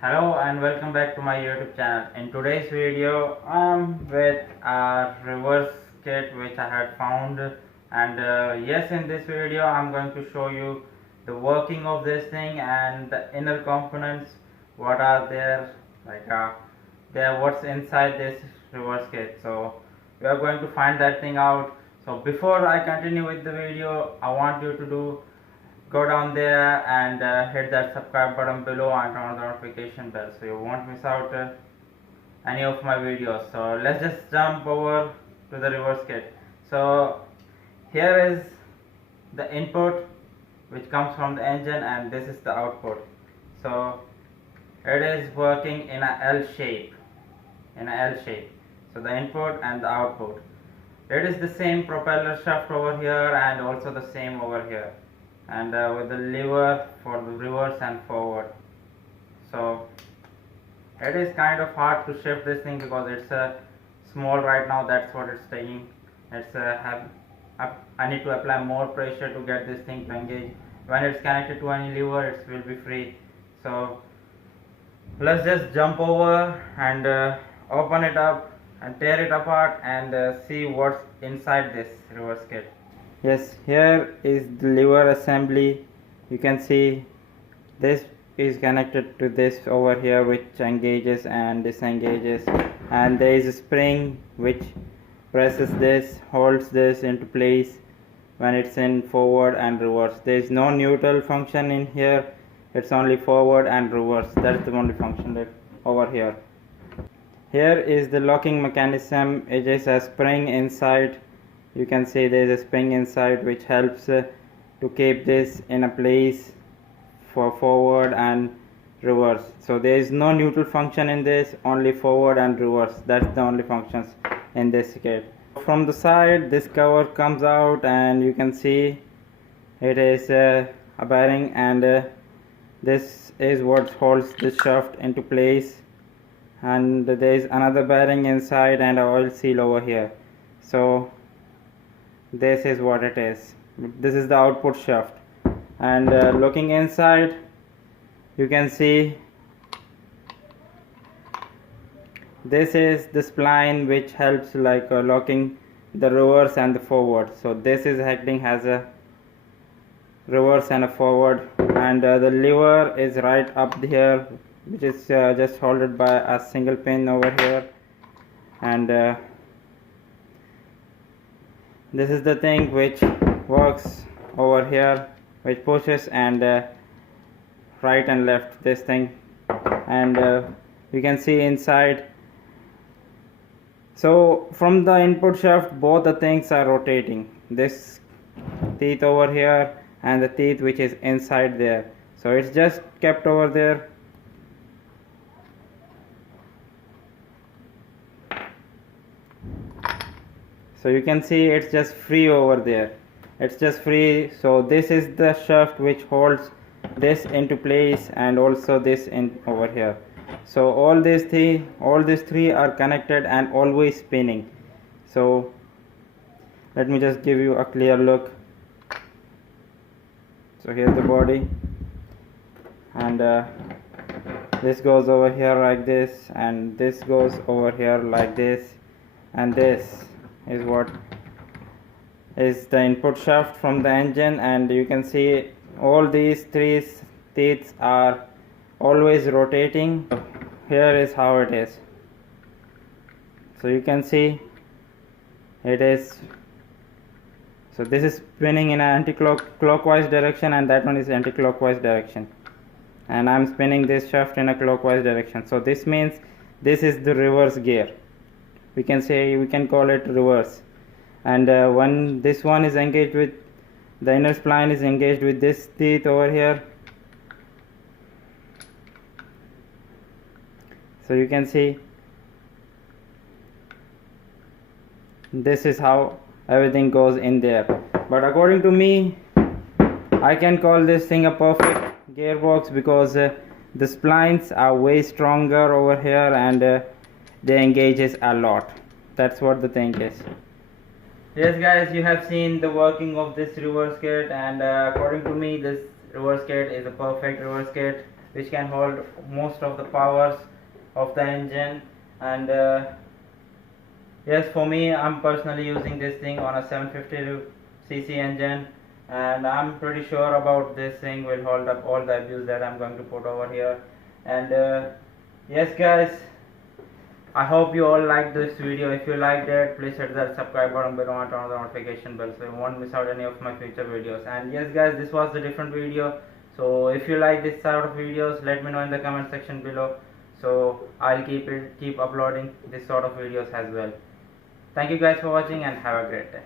Hello and welcome back to my YouTube channel. In today's video, I'm with a reverse kit which I had found, and yes, in this video I'm going to show you the working of this thing and the inner components. What are there, what's inside this reverse kit. So we are going to find that thing out. So before I continue with the video, I want you to go down there and hit that subscribe button below and turn on the notification bell so you won't miss out any of my videos. So let's just jump over to the reverse kit. So here is the input which comes from the engine, and this is the output. So it is working in a L shape, so the input and the output. It is the same propeller shaft over here and also the same over here, and with the lever for the reverse and forward. So it is kind of hard to shift this thing because it's small right now. That's what it's taking. It's I need to apply more pressure to get this thing to engage. When it's connected to any lever, it will be free. So let's just jump over and open it up and tear it apart and see what's inside this reverse kit. Yes, here is the lever assembly. You can see this is connected to this over here, which engages and disengages, and there is a spring which presses this, holds this into place when it's in forward and reverse. There is no neutral function in here, it's only forward and reverse. That's the only function that over here. Here is the locking mechanism. It is a spring inside. You can see there is a spring inside which helps to keep this in a place for forward and reverse. So there is no neutral function in this, only forward and reverse. That's the only functions in this kit. From the side, this cover comes out and you can see it is a bearing, and this is what holds the shaft into place, and there is another bearing inside and a oil seal over here. So this is what it is. This is the output shaft, and looking inside you can see this is the spline which helps locking the reverse and the forward. So this is acting as a reverse and a forward, and the lever is right up here, which is just held by a single pin over here, and this is the thing which works over here, which pushes and right and left this thing, and you can see inside. So from the input shaft, both the things are rotating, this teeth over here and the teeth which is inside there. So it's just kept over there. So you can see it's just free over there, it's just free. So this is the shaft which holds this into place, and also this in over here. So all these three are connected and always spinning. So let me just give you a clear look. So here's the body, and this goes over here like this, and this goes over here like this, and this is what is the input shaft from the engine. And you can see all these three teeth are always rotating. Here is how it is. So you can see it is, so this is spinning in an anti-clockwise direction, and that one is anti-clockwise direction, and I'm spinning this shaft in a clockwise direction. So this means this is the reverse gear. We can call it reverse. And when this one is engaged with the inner spline is engaged with this teeth over here, so you can see this is how everything goes in there. But according to me, I can call this thing a perfect gearbox because the splines are way stronger over here, and they engages a lot. That's what the thing is. Yes guys, you have seen the working of this reverse kit, and according to me this reverse kit is a perfect reverse kit. which can hold most of the powers of the engine. And yes, for me, I'm personally using this thing on a 750cc engine, and I'm pretty sure about this thing will hold up all the abuse that I'm going to put over here. And yes guys, I hope you all liked this video. If you liked it, please hit that subscribe button below and turn on the notification bell so you won't miss out any of my future videos. And yes guys, this was a different video, so if you like this sort of videos, let me know in the comment section below, so I'll keep uploading this sort of videos as well. Thank you guys for watching and have a great day.